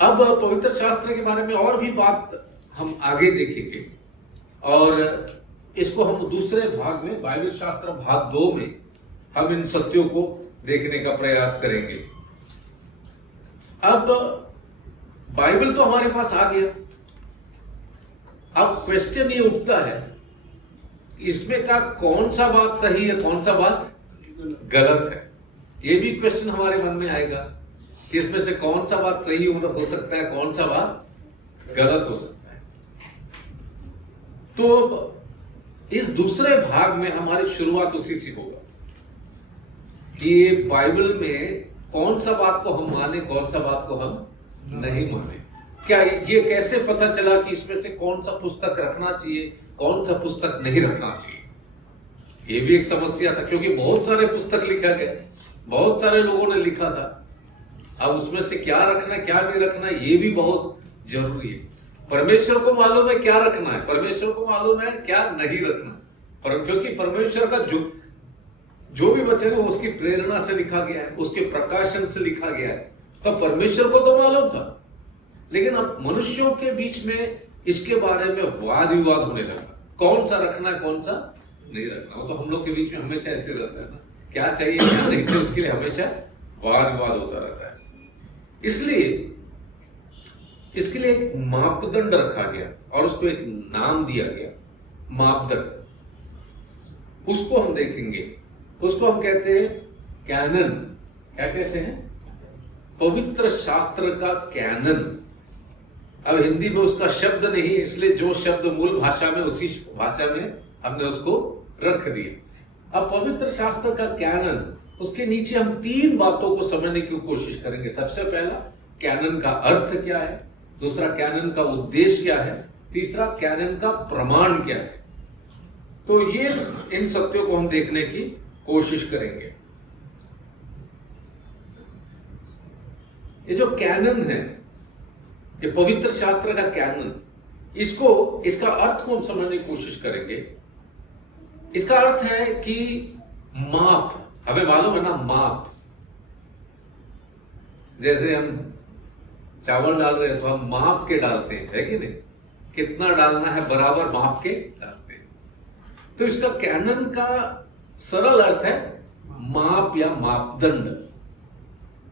अब पवित्र शास्त्र के बारे में और भी बात हम आगे देखेंगे और इसको हम दूसरे भाग में, बाइबल शास्त्र भाग 2 में हम इन सत्यों को देखने का प्रयास करेंगे। अब बाइबल तो हमारे पास आ गया, अब क्वेश्चन ये उठता है इसमें का कौन सा बात सही है, कौन सा बात गलत है। ये भी क्वेश्चन हमारे मन में आएगा कि इसमें से कौन सा बात सही हो सकता है, कौन सा बात गलत हो सकता है। तो इस दूसरे भाग में हमारी शुरुआत उसी से होगा कि बाइबल में कौन सा बात को हम माने, कौन सा बात को हम नहीं माने। क्या ये कैसे पता चला कि इसमें से कौन सा पुस्तक रखना चाहिए, कौन सा पुस्तक नहीं रखना चाहिए। ये भी एक समस्या था क्योंकि बहुत सारे पुस्तक लिखा गया, बहुत सारे लोगों ने लिखा था। अब उसमें से क्या रखना क्या नहीं रखना ये भी बहुत जरूरी है। परमेश्वर को मालूम है क्या रखना है, परमेश्वर को मालूम है क्या नहीं रखना, क्योंकि परमेश्वर का जो भी वचन है उसकी प्रेरणा से लिखा गया है, उसके प्रकाशन से लिखा गया है। तो परमेश्वर को तो मालूम था, लेकिन अब मनुष्यों के बीच में इसके बारे में वाद विवाद होने लगा, कौन सा रखना है कौन सा नहीं रखना। वो तो हम लोग के बीच में हमेशा ऐसे रहता है ना, क्या चाहिए क्या नहीं चाहिए उसके लिए हमेशा वाद विवाद होता रहता है। इसलिए इसके लिए एक मापदंड रखा गया और उसको एक नाम दिया गया, मापदंड। उसको हम देखेंगे, उसको हम कहते हैं कैनन। क्या कहते हैं? पवित्र शास्त्र का कैनन। अब हिंदी में उसका शब्द नहीं, इसलिए जो शब्द मूल भाषा में उसी भाषा में हमने उसको रख दिया। अब पवित्र शास्त्र का कैनन, उसके नीचे हम 3 बातों को समझने की कोशिश करेंगे। सबसे पहला, कैनन का अर्थ क्या है, दूसरा कैनन का उद्देश्य क्या है, तीसरा कैनन का प्रमाण क्या है। तो ये इन सत्यों को हम देखने की कोशिश करेंगे। ये जो कैनन है, ये पवित्र शास्त्र का कैनन, इसका अर्थ को हम समझने की कोशिश करेंगे। इसका अर्थ है कि माप, हमें मालूम है ना माप। जैसे हम चावल डाल रहे हैं तो हम माप के डालते हैं, है कि नहीं? कितना डालना है बराबर माप के डालते हैं। तो इसका कैनन का सरल अर्थ है माप या मापदंड।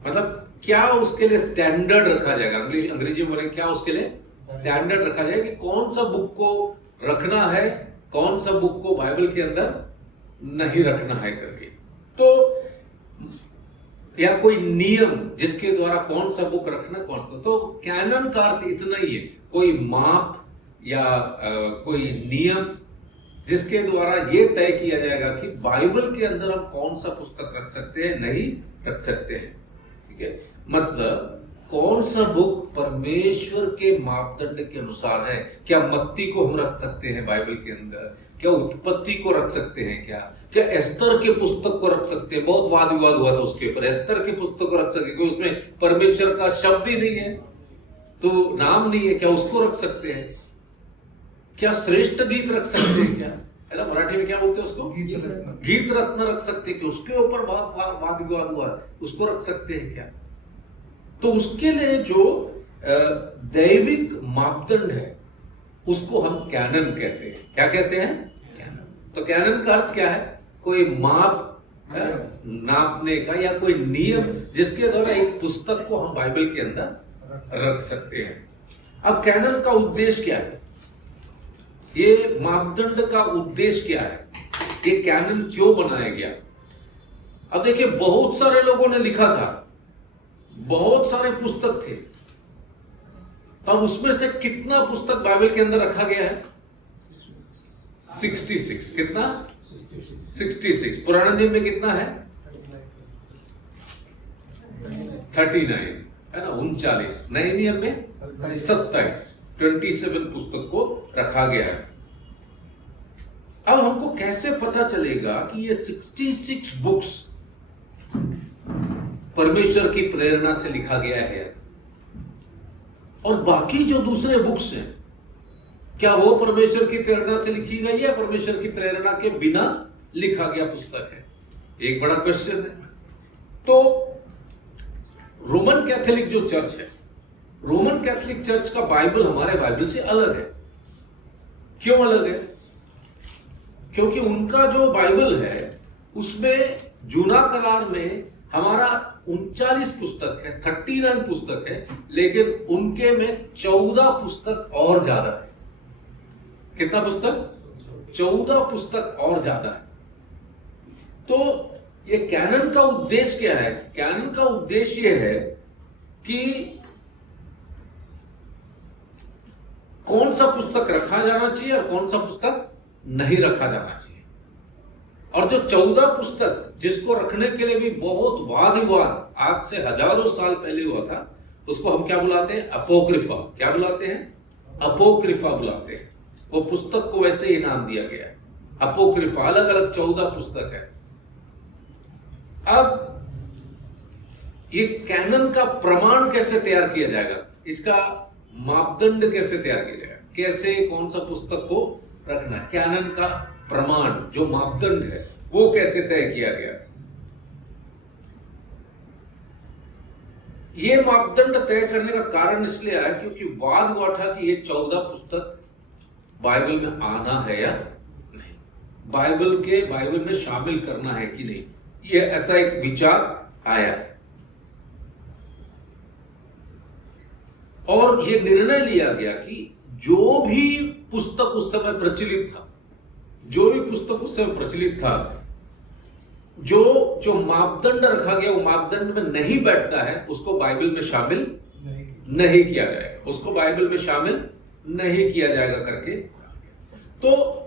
मतलब क्या उसके लिए स्टैंडर्ड रखा जाएगा, अंग्रेजी में बोलेंगे क्या उसके लिए स्टैंडर्ड रखा जाएगा कि कौन सा बुक को रखना है, कौन सा बुक को बाइबल के अंदर नहीं रखना है करके। तो या कोई नियम जिसके द्वारा कौन सा बुक रखना कौन सा। तो कैनन का अर्थ इतना ही है, कोई माप या कोई नियम जिसके द्वारा ये तय किया जाएगा कि बाइबल के अंदर हम कौन सा पुस्तक रख सकते हैं, नहीं रख सकते हैं। ठीक है, मतलब कौन सा बुक परमेश्वर के मापदंड के अनुसार है। क्या मत्ती को हम रख सकते हैं बाइबल के अंदर, क्या उत्पत्ति को रख सकते हैं, क्या एस्तर के पुस्तक को रख सकते हैं। बहुत वाद विवाद हुआ था उसके ऊपर, एस्तर के पुस्तक को रख सकते हैं क्योंकि उसमें परमेश्वर का शब्द ही नहीं है, तो नाम नहीं है, क्या उसको रख सकते हैं। क्या श्रेष्ठ गीत रख सकते हैं, क्या है ना मराठी में क्या बोलते हैं उसको, गीत रत्न रख सकते हैं, कि उसके ऊपर वाद विवाद हुआ, उसको रख सकते हैं क्या। तो उसके लिए जो दैविक मापदंड है उसको हम कैनन कहते हैं। क्या कहते हैं? कैनन। तो कैनन का अर्थ क्या है? कोई माप नापने का या कोई नियम जिसके द्वारा एक पुस्तक को हम बाइबल के अंदर रख सकते हैं। अब कैनन का उद्देश्य क्या है, ये मापदंड का उद्देश्य क्या है, ये कैनन क्यों बनाया गया। अब देखिए बहुत सारे लोगों ने लिखा था, बहुत सारे पुस्तक थे, तब उसमें से कितना पुस्तक बाइबल के अंदर रखा गया है? 66। कितना? 66। पुराने नियम में कितना है? 39 है ना, 39। नए नियम में 27 पुस्तक को रखा गया है। अब हमको कैसे पता चलेगा कि ये 66 बुक्स परमेश्वर की प्रेरणा से लिखा गया है, और बाकी जो दूसरे बुक्स हैं क्या वो परमेश्वर की प्रेरणा से लिखी गई है, परमेश्वर की प्रेरणा के बिना लिखा गया पुस्तक है? एक बड़ा क्वेश्चन है। तो रोमन कैथोलिक जो चर्च है रोमन कैथोलिक चर्च का बाइबल हमारे बाइबल से अलग है। क्यों अलग है? क्योंकि उनका जो बाइबल है उसमें जूना करार में हमारा 39 पुस्तक है, 39 पुस्तक है, लेकिन उनके में 14 पुस्तक और ज्यादा है। कितना पुस्तक? 14 पुस्तक और ज्यादा है। तो ये कैनन का उद्देश्य क्या है? कैनन का उद्देश्य यह है कि कौन सा पुस्तक रखा जाना चाहिए और कौन सा पुस्तक नहीं रखा जाना चाहिए। और जो 14 पुस्तक जिसको रखने के लिए भी बहुत वाद विवाद आज से हजारों साल पहले हुआ था, उसको हम क्या बुलाते हैं? अपोक्रिफा। क्या बुलाते हैं? अपोक्रिफा बुलाते हैं। वो पुस्तक को वैसे ही नाम दिया गया है, अपोक्रिफा। अलग अलग 14 पुस्तक है। अब ये कैनन का प्रमाण कैसे तैयार किया जाएगा? इसका मापदंड कैसे तैयार किया जाएगा? कैसे कौन सा पुस्तक को रखना है? कैनन का प्रमाण जो मापदंड है वो कैसे तय किया गया? ये मापदंड तय करने का कारण इसलिए आया क्योंकि वाद हुआ था कि ये 14 पुस्तक बाइबल में आना है या नहीं, बाइबल में शामिल करना है कि नहीं। ये ऐसा एक विचार आया और ये निर्णय लिया गया कि जो भी पुस्तक उस समय प्रचलित था, जो मापदंड रखा गया वो मापदंड में नहीं बैठता है, उसको बाइबल में शामिल नहीं किया जाएगा, उसको बाइबल में शामिल नहीं किया जाएगा करके। तो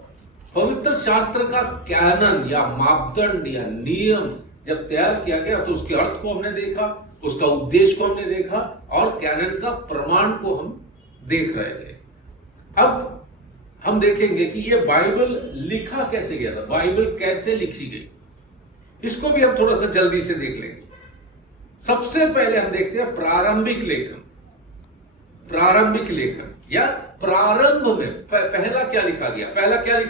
पवित्र शास्त्र का कैनन या मापदंड या नियम जब तैयार किया गया तो उसके अर्थ को हमने देखा, उसका उद्देश्य को हमने देखा और कैनन का प्रमाण को हम देख रहे थे। अब हम देखेंगे कि ये बाइबल लिखा कैसे गया था, बाइबल कैसे लिखी गई, इसको भी हम थोड़ा सा जल्दी से देख लेंगे। सबसे पहले हम देखते हैं प्रारंभिक लेखन या प्रारंभ में पहला क्या लिखा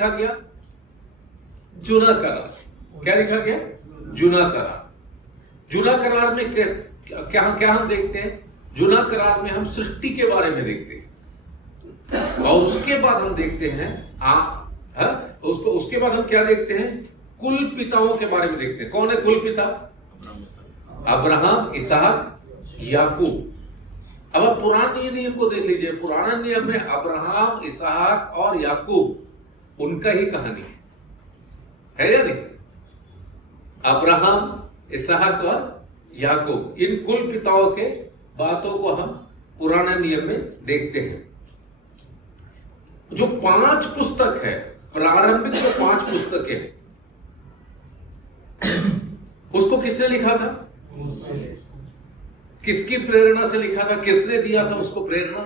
गया? जूना करार। क्या लिखा गया? जूना करार में क्या हम देखते हैं? जूना करार में हम सृष्टि के बारे में देखते हैं और उसके बाद हम देखते हैं उसके बाद हम क्या देखते हैं? कुल पिताओं के बारे में देखते हैं। कौन है कुल पिता? अब्राहम, इसहाक, याकूब। अब आप पुराने नियम को देख लीजिए। पुराना नियम में अब्राहम, इसहाक और याकूब उनका ही कहानी है या नहीं? अब्राहम, इसहाक और याकूब, इन कुल पिताओं के बातों को हम पुराना नियम में देखते हैं। जो 5 पुस्तक है, प्रारंभिक जो 5 पुस्तक है, उसको किसने लिखा था? किसकी प्रेरणा से लिखा था? किसने दिया था उसको प्रेरणा?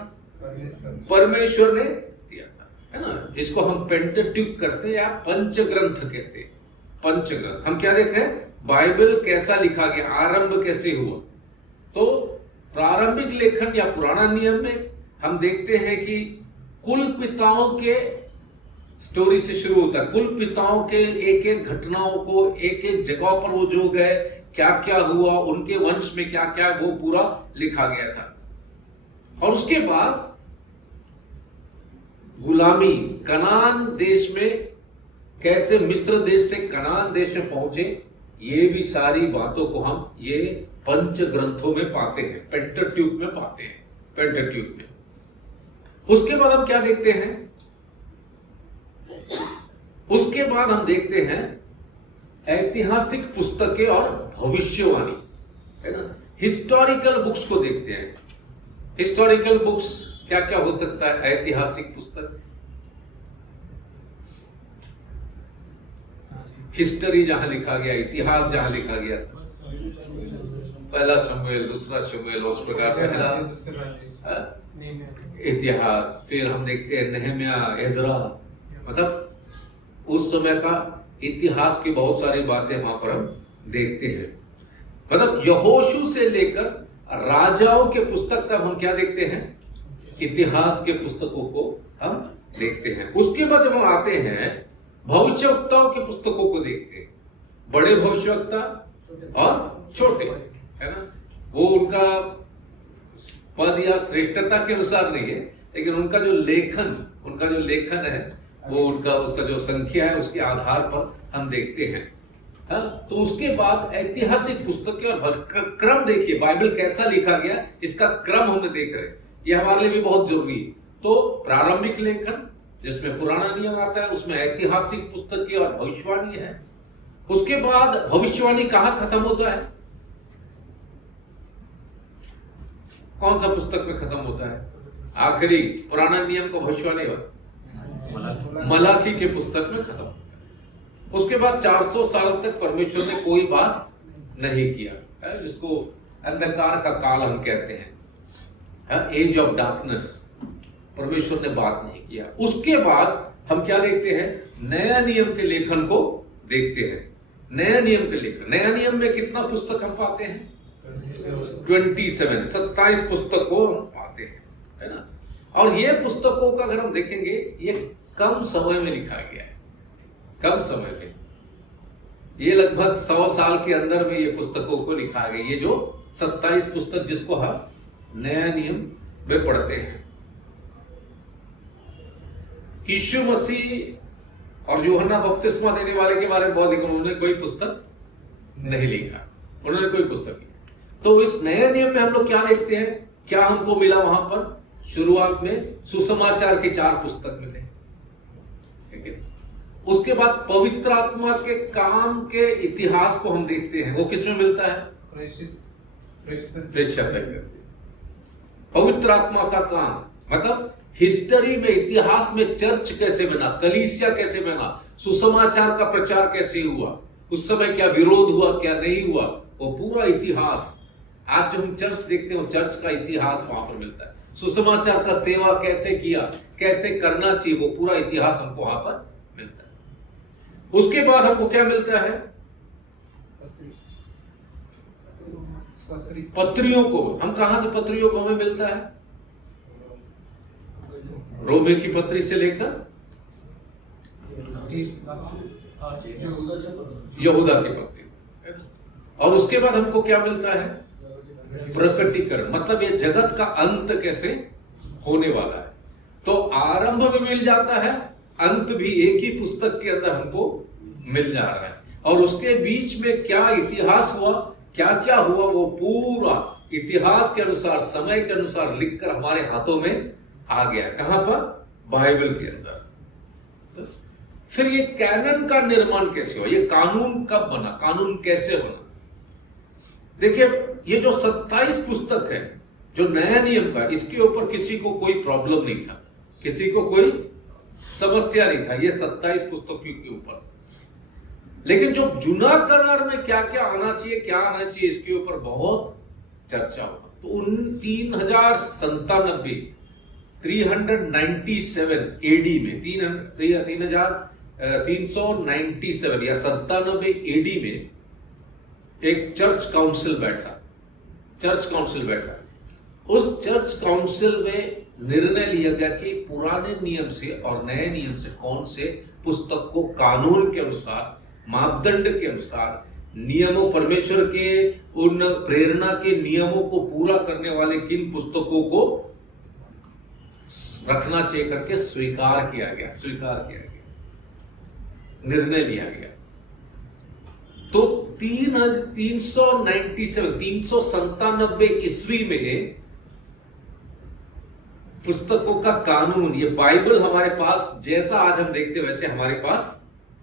परमेश्वर ने दिया था, है ना। इसको हम पेंटेट्यूक करते हैं या पंचग्रंथ कहते हैं। पंचग्रंथ। हम क्या देख रहे हैं? बाइबल कैसा लिखा गया, आरंभ कैसे हुआ। तो प्रारंभिक लेखन या पुराना नियम में हम देखते हैं कि कुल पिताओं के स्टोरी से शुरू होता है। कुल पिताओं के एक एक घटनाओं को, एक एक जगह पर वो जो गए, क्या क्या हुआ, उनके वंश में क्या क्या, वो पूरा लिखा गया था। और उसके बाद गुलामी, कनान देश में कैसे मिस्र देश से कनान देश में पहुंचे, ये भी सारी बातों को हम ये पंच ग्रंथों में पाते हैं, पेंटेट्यूक में पाते हैं, पेंटेट्यूक में। उसके बाद हम क्या देखते हैं? उसके बाद हम देखते हैं ऐतिहासिक पुस्तकें और भविष्यवाणी, है ना। हिस्टोरिकल बुक्स को देखते हैं। हिस्टोरिकल बुक्स क्या क्या हो सकता है? ऐतिहासिक पुस्तक, हिस्ट्री जहां लिखा गया, इतिहास जहां लिखा गया, पहला शमूएल, दूसरा शमूएल, उस प्रकार पहला इतिहास। फिर हम देखते हैं नेहम्या, एजरा, मतलब उस समय का इतिहास की बहुत सारी बातें वहां पर हम देखते हैं। मतलब यहोशू से लेकर राजाओं के पुस्तक तक हम क्या देखते हैं? इतिहास के पुस्तकों को हम देखते हैं। उसके बाद जब हम आते हैं भविष्यवक्ताओं के पुस्तकों को देखते हैं, बड़े भविष्यवक्ता और छोटे, है ना। वो उनका पद या श्रेष्ठता के अनुसार नहीं है, लेकिन उनका जो लेखन है वो उसका जो संख्या है उसके आधार पर हम देखते हैं। हाँ, तो उसके बाद ऐतिहासिक पुस्तकें और क्रम देखिए, बाइबल कैसा लिखा गया इसका क्रम हम देख रहे हैं, ये हमारे लिए भी बहुत जरूरी है। तो प्रारंभिक लेखन जिसमें पुराना नियम आता है, उसमें ऐतिहासिक पुस्तकें और भविष्यवाणी है। उसके बाद भविष्यवाणी कहां खत्म होता है? कौन सा पुस्तक में खत्म होता है? आखिरी पुराना नियम को भविष्यवाणी मलाकी के पुस्तक में खत्म होता है। उसके बाद 400 साल तक परमेश्वर ने कोई बात नहीं किया, जिसको अंधकार का काल हम कहते हैं, एज ऑफ डार्कनेस, परमेश्वर ने बात नहीं किया। उसके बाद हम क्या देखते हैं? नया नियम के लेखन को देखते हैं। नया नियम के लेखन, नया नियम में कितना पुस्तक हम पाते हैं? 27 पुस्तक को हम पाते हैं, है ना। और ये पुस्तकों का अगर हम देखेंगे, ये कम समय में लिखा गया है, कम समय में, ये लगभग 100 साल के अंदर में ये पुस्तकों को लिखा गया। ये जो 27 पुस्तक जिसको हम नया नियम में पढ़ते हैं। यीशु मसीह और यूहन्ना बपतिस्मा देने वाले के बारे में बहुत लिखा, उन्होंने कोई पुस्तक नहीं लिखा, उन्होंने कोई पुस्तक नहीं। तो इस नए नियम में हम लोग क्या देखते हैं? क्या हमको मिला वहां पर? शुरुआत में सुसमाचार की 4 पुस्तक मिले, ठीक है। उसके बाद पवित्र आत्मा के काम के इतिहास को हम देखते हैं, वो किसमें मिलता है? पवित्र आत्मा का काम, मतलब हिस्ट्री में, इतिहास में चर्च कैसे बना, कलीसिया कैसे बना, सुसमाचार का प्रचार कैसे हुआ, उस समय क्या विरोध हुआ, क्या नहीं हुआ, वो पूरा इतिहास। आज जो हम चर्च देखते हैं, चर्च का इतिहास वहां पर मिलता है। सुसमाचार का सेवा कैसे किया, कैसे करना चाहिए, वो पूरा इतिहास हमको वहां पर मिलता है। उसके बाद हमको क्या मिलता है? पत्रियों को। हम कहां से पत्रियों को हमें मिलता है? रोमे की पत्री से लेकर यहूदा की पत्री। और उसके बाद हमको क्या मिलता है? प्रकटीकरण, मतलब ये जगत का अंत कैसे होने वाला है। तो आरंभ भी मिल जाता है, अंत भी एक ही पुस्तक के अंदर हमको मिल जा रहा है। और उसके बीच में क्या इतिहास हुआ, क्या क्या हुआ, वो पूरा इतिहास के अनुसार, समय के अनुसार लिखकर हमारे हाथों में आ गया। कहां पर? बाइबल के अंदर। तो फिर ये कैनन का निर्माण कैसे हुआ? ये कानून कब बना, कानून कैसे बना? देखिए, ये जो 27 पुस्तक है, जो नया नियम का, इसके ऊपर किसी को कोई प्रॉब्लम नहीं था, किसी को कोई समस्या नहीं था ये 27 पुस्तकों के ऊपर। लेकिन जो जुना करार में क्या क्या आना चाहिए, क्या आना चाहिए, इसके ऊपर बहुत चर्चा हुआ। तो उन 3097 397 एडी में, 397 या 97 एडी में एक चर्च काउंसिल बैठा। उस चर्च काउंसिल में निर्णय लिया गया कि पुराने नियम से और नए नियम से कौन से पुस्तक को कानून के अनुसार, मापदंड के अनुसार, नियमों, परमेश्वर के उन प्रेरणा के नियमों को पूरा करने वाले किन पुस्तकों को रखना चाहिए करके स्वीकार किया गया, निर्णय लिया गया। तो 397 ईस्वी में पुस्तकों का कानून, ये बाइबल हमारे पास जैसा आज हम देखते वैसे हमारे पास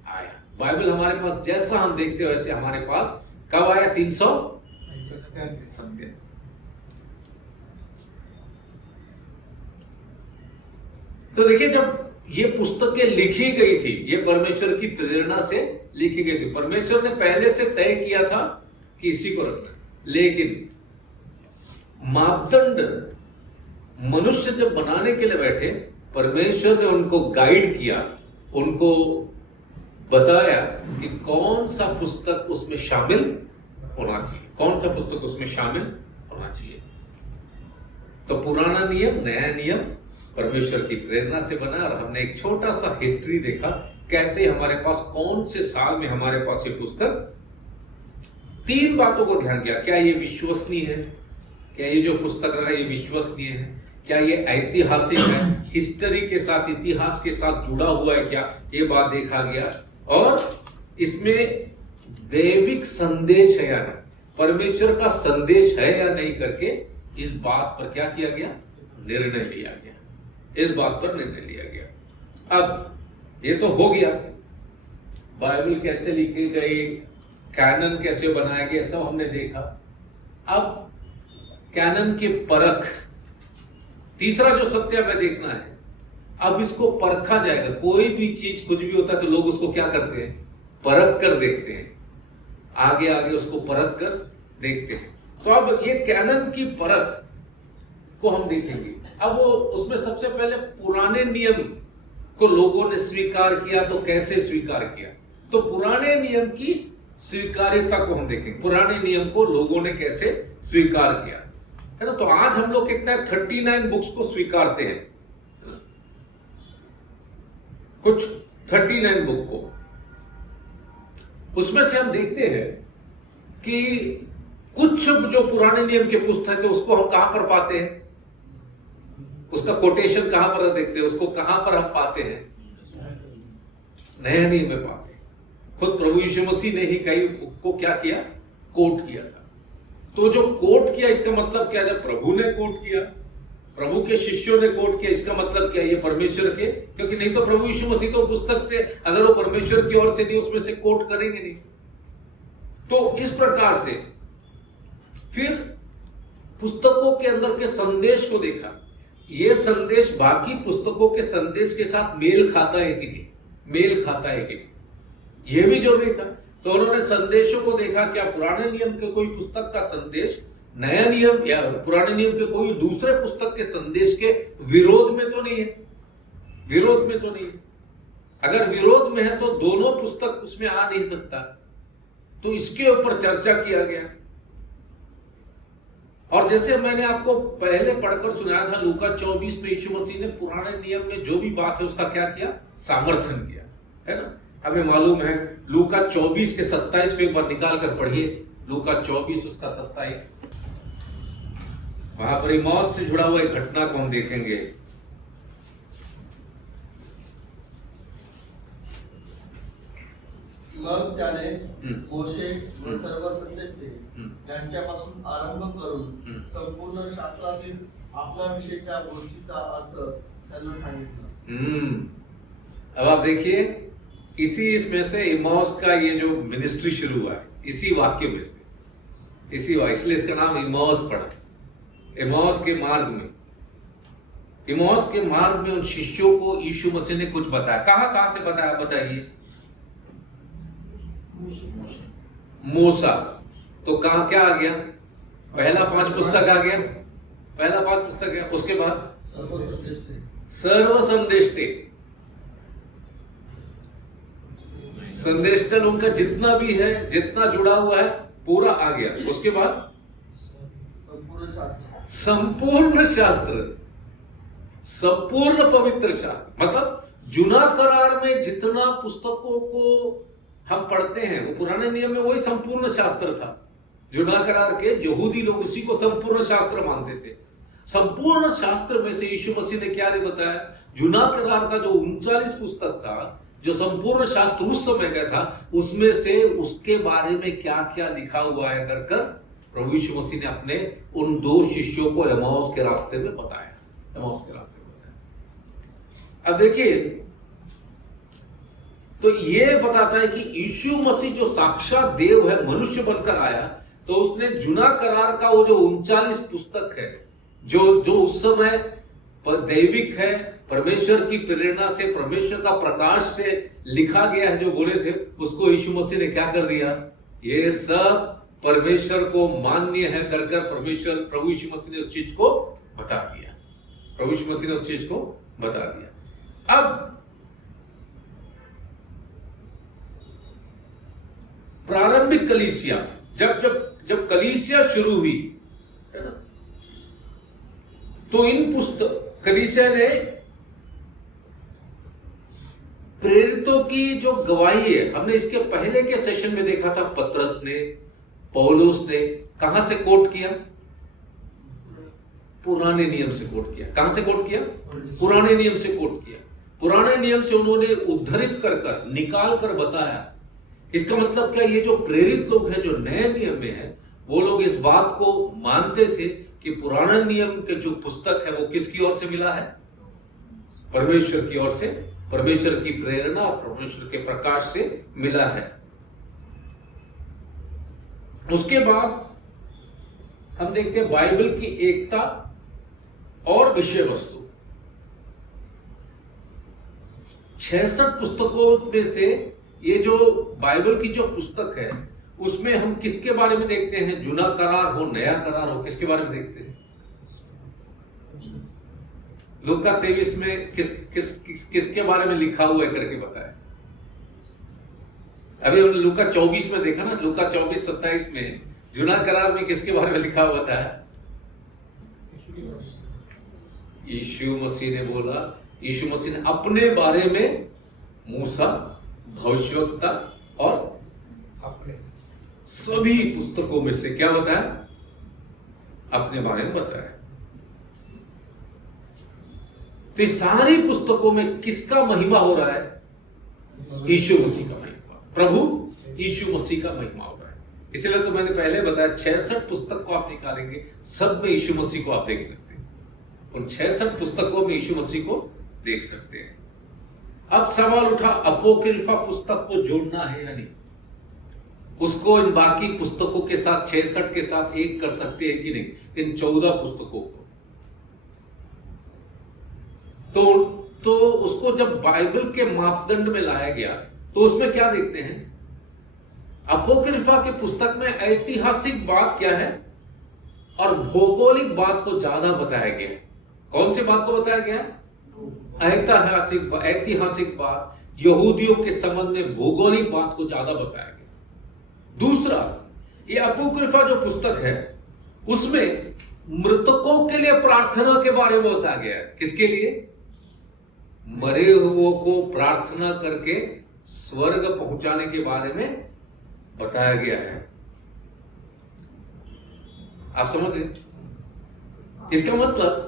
आया। बाइबल हमारे पास जैसा हम देखते वैसे हमारे पास कब आया? 397। तो देखिए, जब ये पुस्तकें लिखी गई थी, ये परमेश्वर की प्रेरणा से लिखी गई थी। परमेश्वर ने पहले से तय किया था कि इसी को रखना, लेकिन मापदंड मनुष्य जब बनाने के लिए बैठे, परमेश्वर ने उनको गाइड किया, उनको बताया कि कौन सा पुस्तक उसमें शामिल होना चाहिए, कौन सा पुस्तक उसमें शामिल होना चाहिए। तो पुराना नियम, नया नियम परमेश्वर की प्रेरणा से बना। और हमने एक छोटा सा हिस्ट्री देखा, कैसे हमारे पास, कौन से साल में हमारे पास ये पुस्तक। 3 बातों को ध्यान किया। क्या ये विश्वसनीय है? क्या ये जो पुस्तक रहा ये विश्वसनीय है, क्या ये ऐतिहासिक है, हिस्ट्री के साथ, इतिहास के साथ जुड़ा हुआ है क्या, ये बात देखा गया। और इसमें दैविक संदेश है या नहीं, परमेश्वर का संदेश है या नहीं करके इस बात पर क्या किया गया, निर्णय लिया गया, इस बात पर निर्णय लिया गया। अब ये तो हो गया, बाइबल कैसे लिखी गई, कैनन कैसे बनाया गया, सब हमने देखा। अब कैनन की परख, तीसरा जो सत्य हमें देखना है, अब इसको परखा जाएगा। कोई भी चीज कुछ भी होता है तो लोग उसको क्या करते हैं, परख कर देखते हैं, आगे आगे उसको परख कर देखते हैं। तो अब ये कैनन की परख को हम देखेंगे। अब वो उसमें सबसे पहले पुराने नियम को लोगों ने स्वीकार किया, तो कैसे स्वीकार किया, तो पुराने नियम की स्वीकार्यता को हम देखेंगे, पुराने नियम को लोगों ने कैसे स्वीकार किया, है ना। तो आज हम लोग कितना 39 बुक्स को स्वीकारते हैं, कुछ 39 बुक को। उसमें से हम देखते हैं कि कुछ जो पुराने नियम के पुस्तक है उसको हम कहां पर पाते हैं, उसका कोटेशन कहां पर देखते हैं, उसको कहां पर हम पाते हैं, नया नियम में पाते हैं। खुद प्रभु यीशु मसीह ने ही कई बुक को क्या किया, कोट किया था। तो जो कोट किया इसका मतलब क्या, जब प्रभु ने कोट किया, प्रभु के शिष्यों ने कोट किया, इसका मतलब क्या, ये परमेश्वर के, क्योंकि नहीं तो प्रभु यीशु मसीह तो पुस्तक से, अगर वो परमेश्वर की ओर से नहीं, उसमें से कोट करेंगे नहीं। तो इस प्रकार से फिर पुस्तकों के अंदर के संदेश को देखा, ये संदेश बाकी पुस्तकों के संदेश के साथ मेल खाता है कि नहीं, मेल खाता है कि नहीं, यह भी जरूरी था। तो उन्होंने संदेशों को देखा, क्या पुराने नियम के कोई पुस्तक का संदेश नया नियम या पुराने नियम के कोई दूसरे पुस्तक के संदेश के विरोध में तो नहीं है, विरोध में तो नहीं है। अगर विरोध में है तो दोनों पुस्तक उसमें आ नहीं सकता। तो इसके ऊपर चर्चा किया गया। और जैसे मैंने आपको पहले पढ़कर सुनाया था, लूका 24 में यीशु मसीह ने पुराने नियम में जो भी बात है उसका क्या किया, समर्थन किया, है ना। हमें मालूम है लूका 24 के 27 पे एक बार निकाल कर पढ़िए, लूका 24 उसका 27, वहां पर इम्माउस से जुड़ा हुआ एक घटना को हम देखेंगे। मग त्याने मोशे व सर्व संदेशते यांच्यापासून आरंभ करून संपूर्ण शास्त्रातील आपल्या विषयीच्या गोष्टीचा अर्थ त्यांना सांगितला। अब आप देखिए, इसी इसमें से इम्माउस का ये जो मिनिस्ट्री शुरू हुआ है, इसी वाक्य में से, इसी वाक्य, इसलिए इसका नाम इम्माउस पड़ा। इम्माउस के मार्ग में, इम्माउस के मार्ग में उन शिष्यों को यीशु मसीह ने कुछ बताया। कहां कहां से बताया, बताइए। मूसा, तो कहां क्या आ गया, पहला 5 पुस्तक आ गया, पहला 5 पुस्तक है। उसके बाद सर्व संदेष्टे, संदेष्टन उनका जितना भी है, जितना जुड़ा हुआ है पूरा आ गया। उसके बाद संपूर्ण शास्त्र, संपूर्ण पवित्र शास्त्र, मतलब जुना करार में जितना पुस्तकों को हम पढ़ते हैं वो पुराने नियम में वही संपूर्ण शास्त्र था। जुना करार के यहूदी लोग उसी को संपूर्ण शास्त्र मानते थे। संपूर्ण शास्त्र में से यीशु मसीह ने क्या नहीं बताया, जुना करार का जो 39 पुस्तक था, जो संपूर्ण शास्त्र उस समय का था, उसमें से उसके बारे में क्या क्या लिखा हुआ है कर कर प्रभु यीशु मसीह ने अपने उन 2 शिष्यों को एमाउस के रास्ते में बताया, एमाउस के रास्ते में बताया। अब देखिए, तो ये बताता है कि यीशु मसीह जो साक्षात देव है, मनुष्य बनकर आया, तो उसने जुना करार का वो जो 39 पुस्तक है, जो उस समय दैविक है, परमेश्वर की प्रेरणा से, परमेश्वर का प्रकाश से लिखा गया है, जो बोले थे, उसको यीशु मसीह ने क्या कर दिया, ये सब परमेश्वर को मान्य है कर कर प्रभु यीशु मसीह ने उस चीज को बता दिया, प्रभु यीशु मसीह ने उस चीज को बता दिया। अब प्रारंभिक कलीसिया, जब कलीसिया शुरू हुई, है ना, तो इन पुस्तक कलीसिया ने प्रेरितों की जो गवाही है, हमने इसके पहले के सेशन में देखा था, पतरस ने, पौलुस ने कहां से कोट किया, पुराने नियम से कोट किया। कहां से कोट किया? पुराने नियम से कोट किया। पुराने नियम से उन्होंने उद्धृत कर निकाल कर बताया। इसका मतलब क्या, ये जो प्रेरित लोग हैं जो नए नियम में हैं, वो लोग इस बात को मानते थे कि पुराने नियम के जो पुस्तक है वो किसकी ओर से मिला है? परमेश्वर की ओर से, परमेश्वर की प्रेरणा और परमेश्वर के प्रकाश से मिला है। उसके बाद हम देखते हैं बाइबल की एकता और विषय वस्तु। 66 पुस्तकों में से ये जो बाइबल की जो पुस्तक है उसमें हम किसके बारे में देखते हैं? जूना करार हो, नया करार हो, किसके बारे में देखते हैं? लूका 23 में किसके बारे में लिखा हुआ है करके बताएं। अभी हमने लूका 24 में देखा ना, लूका 24-27 में जूना करार में किसके बारे में लिखा हुआ था? यीशु मसीह ने बोला, यीशु मसीह ने अपने बारे में मूसा, भविष्यवक्ता और अपने सभी पुस्तकों में से क्या बताया? अपने बारे में बताया। तो सारी पुस्तकों में किसका महिमा हो रहा है? यीशु मसीह का महिमा, प्रभु यीशु मसीह का महिमा हो रहा है। इसलिए तो मैंने पहले बताया 66 पुस्तक को आप निकालेंगे, सब में यीशु मसीह को आप देख सकते हैं। उन 66 पुस्तकों में यीशु मसीह को देख सकते हैं। अब सवाल उठा, अपोक्रिफा पुस्तक को जोड़ना है या नहीं? उसको इन बाकी पुस्तकों के साथ 66 के साथ एक कर सकते हैं कि नहीं, इन 14 पुस्तकों को? तो उसको जब बाइबल के मापदंड में लाया गया तो उसमें क्या देखते हैं? अपोक्रिफा की पुस्तक में ऐतिहासिक बात क्या है और भौगोलिक बात को ज्यादा बताया गया है। कौन सी बात को बताया गया? ऐतिहासिक बात, यहूदियों के संबंध में भौगोलिक बात को ज्यादा बताया गया। दूसरा, ये अपोक्रिफा जो पुस्तक है उसमें मृतकों के लिए प्रार्थना के बारे में बताया गया है। किसके लिए? मरे हुओं को प्रार्थना करके स्वर्ग पहुंचाने के बारे में बताया गया है। आप समझ रहे? इसका मतलब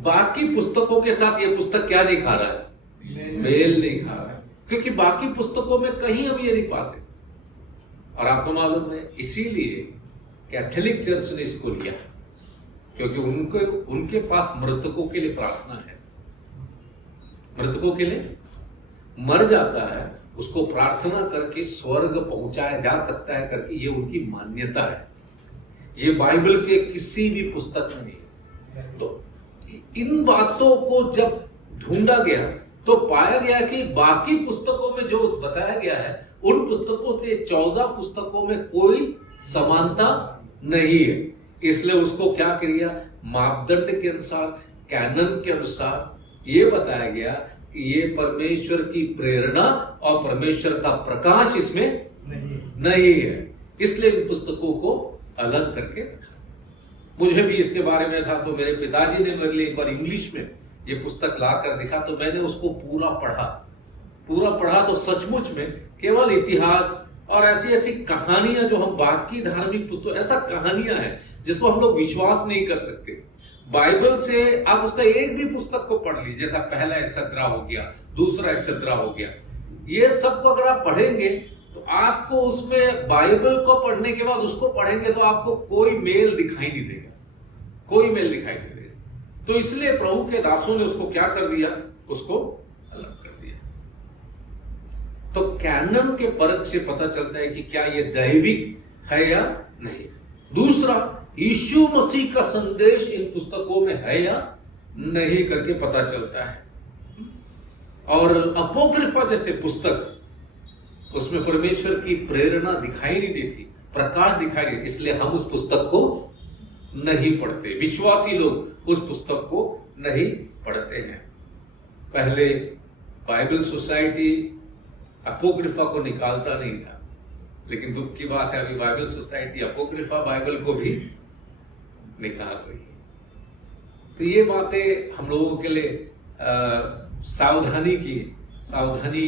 बाकी पुस्तकों के साथ यह पुस्तक क्या नहीं खा रहा है? मेल नहीं खा रहा है, क्योंकि बाकी पुस्तकों में कहीं हम ये नहीं पाते। और आपको मालूम है, इसीलिए कैथोलिक चर्च ने इसको लिया, क्योंकि उनके पास मृतकों के लिए प्रार्थना है। मृतकों के लिए मर जाता है, उसको प्रार्थना करके स्वर्ग पहुंचाया जा सकता है करके ये उनकी मान्यता है। ये बाइबल के किसी भी पुस्तक में नहीं है। तो इन बातों को जब ढूंढा गया तो पाया गया कि बाकी पुस्तकों में जो बताया गया है उन पुस्तकों से 14 पुस्तकों में कोई समानता नहीं है। इसलिए उसको क्या किया? मापदंड के अनुसार, कैनन के अनुसार ये बताया गया कि ये परमेश्वर की प्रेरणा और परमेश्वर का प्रकाश इसमें नहीं है। इसलिए इन पुस्तकों को अलग करके रखा। मुझे भी इसके बारे में था, तो मेरे पिताजी ने मेरे लिए एक बार इंग्लिश में ये पुस्तक ला कर दिखा, तो मैंने उसको पूरा पढ़ा तो सचमुच में केवल इतिहास और ऐसी ऐसी कहानियां जो हम बाकी धार्मिक पुस्तक, ऐसा कहानियां हैं जिसको हम लोग विश्वास नहीं कर सकते। बाइबल से आप उसका एक भी पुस्तक को पढ़ लीजिए, जैसा पहला इस्राएल हो गया, दूसरा इस्राएल हो गया, ये सब को अगर आप पढ़ेंगे तो आपको उसमें बाइबल को पढ़ने के बाद उसको पढ़ेंगे तो आपको कोई मेल दिखाई नहीं देगा, कोई मेल दिखाई नहीं देगा। तो इसलिए प्रभु के दासों ने उसको क्या कर दिया? उसको अलग कर दिया। तो कैनन के परख से पता चलता है कि क्या ये दैविक है या नहीं। दूसरा, यीशु मसीह का संदेश इन पुस्तकों में है या नहीं करके पता चलता है। और अपोक्रिफा जैसे पुस्तक, उसमें परमेश्वर की प्रेरणा दिखाई नहीं देती, प्रकाश दिखाई नहीं, इसलिए हम उस पुस्तक को नहीं पढ़ते। विश्वासी लोग उस पुस्तक को नहीं पढ़ते हैं। पहले बाइबल सोसाइटी अपोक्रिफा को निकालता नहीं था, लेकिन दुख की बात है अभी बाइबल सोसाइटी अपोक्रिफा बाइबल को भी निकाल रही है। तो ये बातें हम लोगों के लिए सावधानी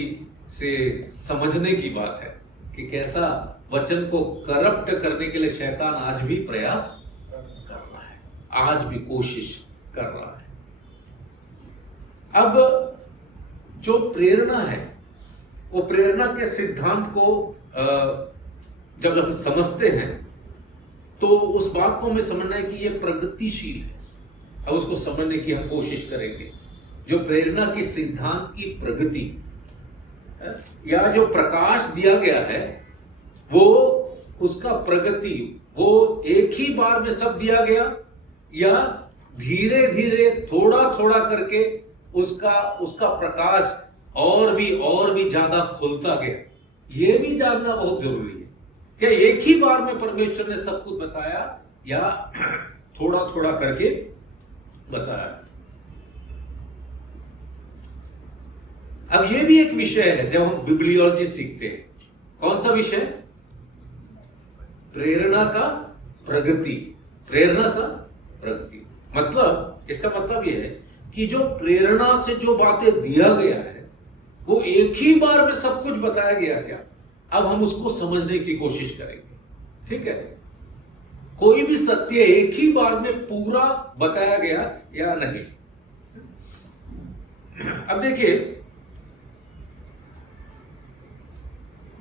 से समझने की बात है कि कैसा वचन को करप्ट करने के लिए शैतान आज भी प्रयास कर रहा है। आज भी कोशिश कर रहा है। अब जो प्रेरणा है, वो प्रेरणा के सिद्धांत को जब हम समझते हैं तो उस बात को हमें समझना है कि ये प्रगतिशील है। अब उसको समझने की हम कोशिश करेंगे। जो प्रेरणा की सिद्धांत की प्रगति या जो प्रकाश दिया गया है, वो उसका प्रगति, वो एक ही बार में सब दिया गया या धीरे धीरे थोड़ा थोड़ा करके उसका प्रकाश और भी ज्यादा खुलता गया। ये भी जानना बहुत जरूरी है कि एक ही बार में परमेश्वर ने सब कुछ बताया या थोड़ा थोड़ा करके बताया। अब ये भी एक विषय है जब हम बिब्लियोलॉजी सीखते हैं। कौन सा विषय? प्रेरणा का प्रगति। प्रेरणा का प्रगति मतलब, इसका मतलब यह है कि जो प्रेरणा से जो बातें दिया गया है वो एक ही बार में सब कुछ बताया गया क्या? अब हम उसको समझने की कोशिश करेंगे। ठीक है, कोई भी सत्य एक ही बार में पूरा बताया गया या नहीं। अब देखिए,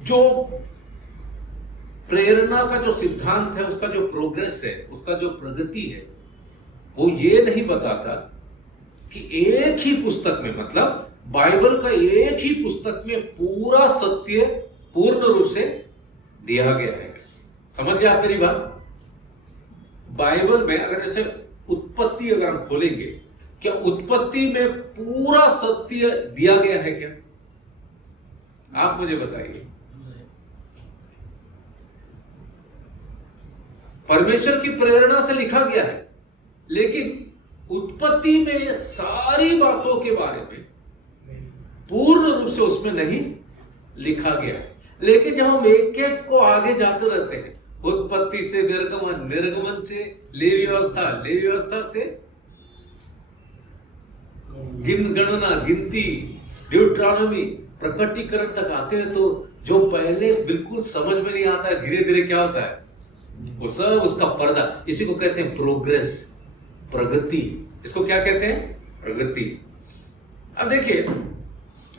जो प्रेरणा का जो सिद्धांत है, उसका जो प्रोग्रेस है, उसका जो प्रगति है, वो ये नहीं बताता कि एक ही पुस्तक में, मतलब बाइबल का एक ही पुस्तक में पूरा सत्य पूर्ण रूप से दिया गया है। समझ गए आप मेरी बात? बाइबल में अगर जैसे उत्पत्ति अगर हम खोलेंगे, क्या उत्पत्ति में पूरा सत्य दिया गया है क्या? आप मुझे बताइए। परमेश्वर की प्रेरणा से लिखा गया है, लेकिन उत्पत्ति में सारी बातों के बारे में पूर्ण रूप से उसमें नहीं लिखा गया है। लेकिन जब हम एक एक को आगे जाते रहते हैं, उत्पत्ति से निर्गमन, निर्गमन से लेवी व्यवस्था, लेवी व्यवस्था से गणना, गिनती, ड्यूट्रॉनोमी, प्रकटीकरण तक आते हैं, तो जो पहले बिल्कुल समझ में नहीं आता है, धीरे धीरे क्या होता है, वो सब उसका पर्दा। इसी को कहते हैं प्रोग्रेस, प्रगति। इसको क्या कहते हैं? प्रगति। अब देखिए,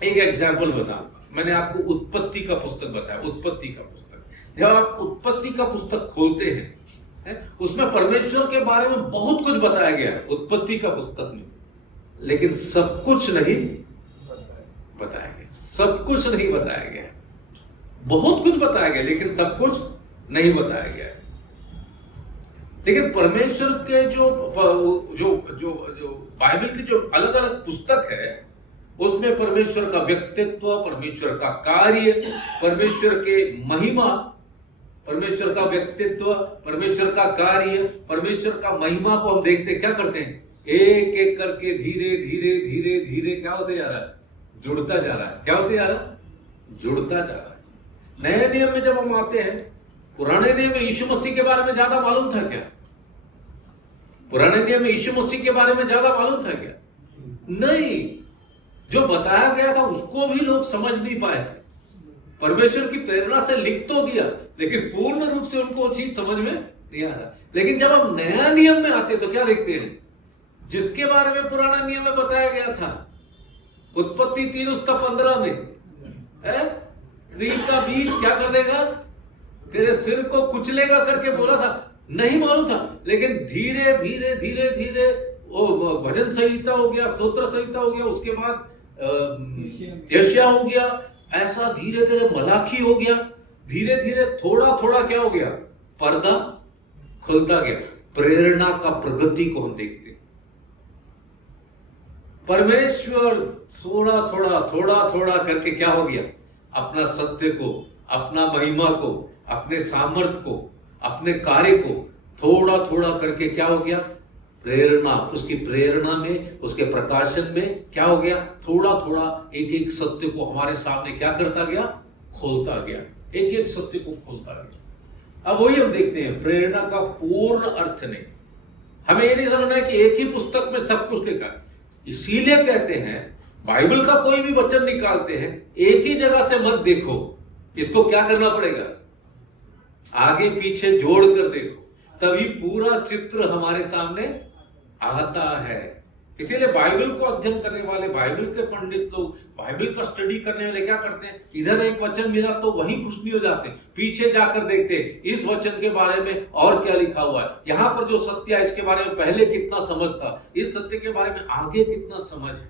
एक एग्जाम्पल बता। मैंने आपको उत्पत्ति का पुस्तक बताया, उत्पत्ति का पुस्तक। जब आप उत्पत्ति का पुस्तक खोलते हैं, उसमें परमेश्वर के बारे में बहुत कुछ बताया गया है उत्पत्ति का पुस्तक में, लेकिन सब कुछ नहीं बताया गया। सब कुछ नहीं बताया गया। बहुत कुछ बताया गया, लेकिन सब कुछ नहीं बताया गया। लेकिन परमेश्वर के जो बाइबल की जो अलग अलग पुस्तक है, उसमें परमेश्वर का व्यक्तित्व, परमेश्वर का कार्य, परमेश्वर के महिमा, परमेश्वर का व्यक्तित्व, परमेश्वर का कार्य, परमेश्वर का महिमा को हम देखते क्या करते हैं, एक एक करके धीरे धीरे धीरे धीरे क्या होते जा रहा है, जुड़ता जा रहा है। क्या होते जा रहा है? जुड़ता जा रहा है। नए नियम में जब हम आते हैं, पुराने नियम में यीशु मसीह के बारे में ज्यादा मालूम था क्या? पुराने नियम में यीशु मसीह के बारे में ज्यादा मालूम था क्या? नहीं। जो बताया गया था उसको भी लोग समझ नहीं पाए थे। परमेश्वर की प्रेरणा से लिख तो दिया, लेकिन पूर्ण रूप से उनको वो चीज समझ में नहीं आ रहा। लेकिन जब हम नया नियम में आते तो क्या देखते हैं, जिसके बारे में पुराना नियम में बताया गया था, उत्पत्ति 3:15 में, 3 का बीज क्या कर देगा, तेरे सिर को कुचलेगा करके बोला था। नहीं मालूम था, लेकिन धीरे धीरे धीरे धीरे वो भजन संहिता हो गया, स्तोत्र संहिता हो गया, उसके बाद यशायाह हो गया, ऐसा धीरे धीरे मलाखी हो गया, धीरे धीरे थोड़ा थोड़ा क्या हो गया, पर्दा खुलता गया। प्रेरणा का प्रगति को हम देखते हैं। परमेश्वर थोड़ा थोड़ा थोड़ा थोड़ा करके क्या हो गया, अपना सत्य को, अपना महिमा को, अपने सामर्थ को, अपने कार्य को थोड़ा थोड़ा करके क्या हो गया, प्रेरणा, उसकी प्रेरणा में, उसके प्रकाशन में क्या हो गया, थोड़ा थोड़ा एक एक सत्य को हमारे सामने क्या करता गया, खोलता गया। एक एक सत्य को खोलता गया। अब वही हम देखते हैं, प्रेरणा का पूर्ण अर्थ नहीं। हमें ये नहीं समझना है कि एक ही पुस्तक में सब कुछ लिखा है। इसीलिए कहते हैं, बाइबल का कोई भी वचन निकालते हैं, एक ही जगह से मत देखो, इसको क्या करना पड़ेगा, आगे पीछे जोड़ कर देखो। तभी पूरा चित्र हमारे सामने आता है। इसीलिए बाइबल को अध्ययन करने वाले, बाइबल के पंडित लोग, बाइबल का स्टडी करने वाले क्या करते हैं, इधर एक वचन मिला तो वहीं खुश नहीं हो जाते, पीछे जाकर देखते इस वचन के बारे में और क्या लिखा हुआ है, यहाँ पर जो सत्य है इसके बारे में पहले कितना समझ था, इस सत्य के बारे में आगे कितना समझ है।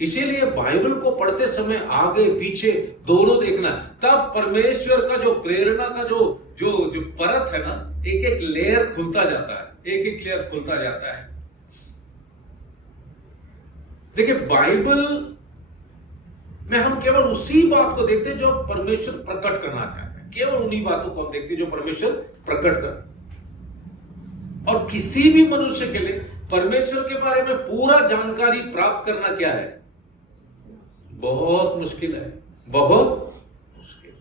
इसीलिए बाइबल को पढ़ते समय आगे पीछे दोनों देखना, तब परमेश्वर का जो प्रेरणा का जो जो जो परत है ना, एक एक लेयर खुलता जाता है, एक एक लेयर खुलता जाता है। देखिए बाइबल में हम केवल उसी बात को देखते हैं जो परमेश्वर प्रकट करना चाहते हैं, केवल उन्हीं बातों को हम देखते हैं जो परमेश्वर प्रकट कर। और किसी भी मनुष्य के लिए परमेश्वर के बारे में पूरा जानकारी प्राप्त करना क्या है, बहुत मुश्किल है, बहुत मुश्किल।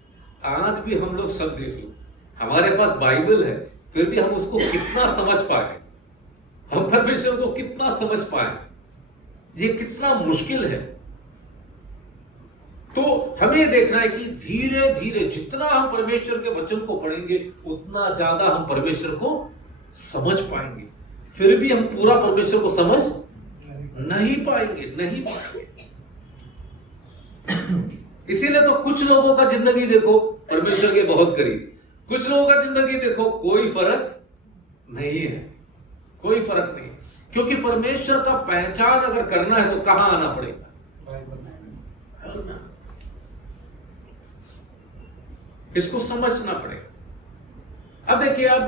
आज भी हम लोग सब देख लो, हमारे पास बाइबल है, फिर भी हम उसको कितना समझ पाए, हम परमेश्वर को कितना समझ पाए, ये कितना मुश्किल है। तो हमें देखना है कि धीरे धीरे जितना हम परमेश्वर के वचन को पढ़ेंगे उतना ज्यादा हम परमेश्वर को समझ पाएंगे। फिर भी हम पूरा परमेश्वर को समझ नहीं पाएंगे। इसीलिए तो कुछ लोगों का जिंदगी देखो परमेश्वर के बहुत करीब, कुछ लोगों का जिंदगी देखो कोई फर्क नहीं है, कोई फर्क नहीं, क्योंकि परमेश्वर का पहचान अगर करना है तो कहां आना पड़ेगा, इसको समझना पड़ेगा। अब देखिए, अब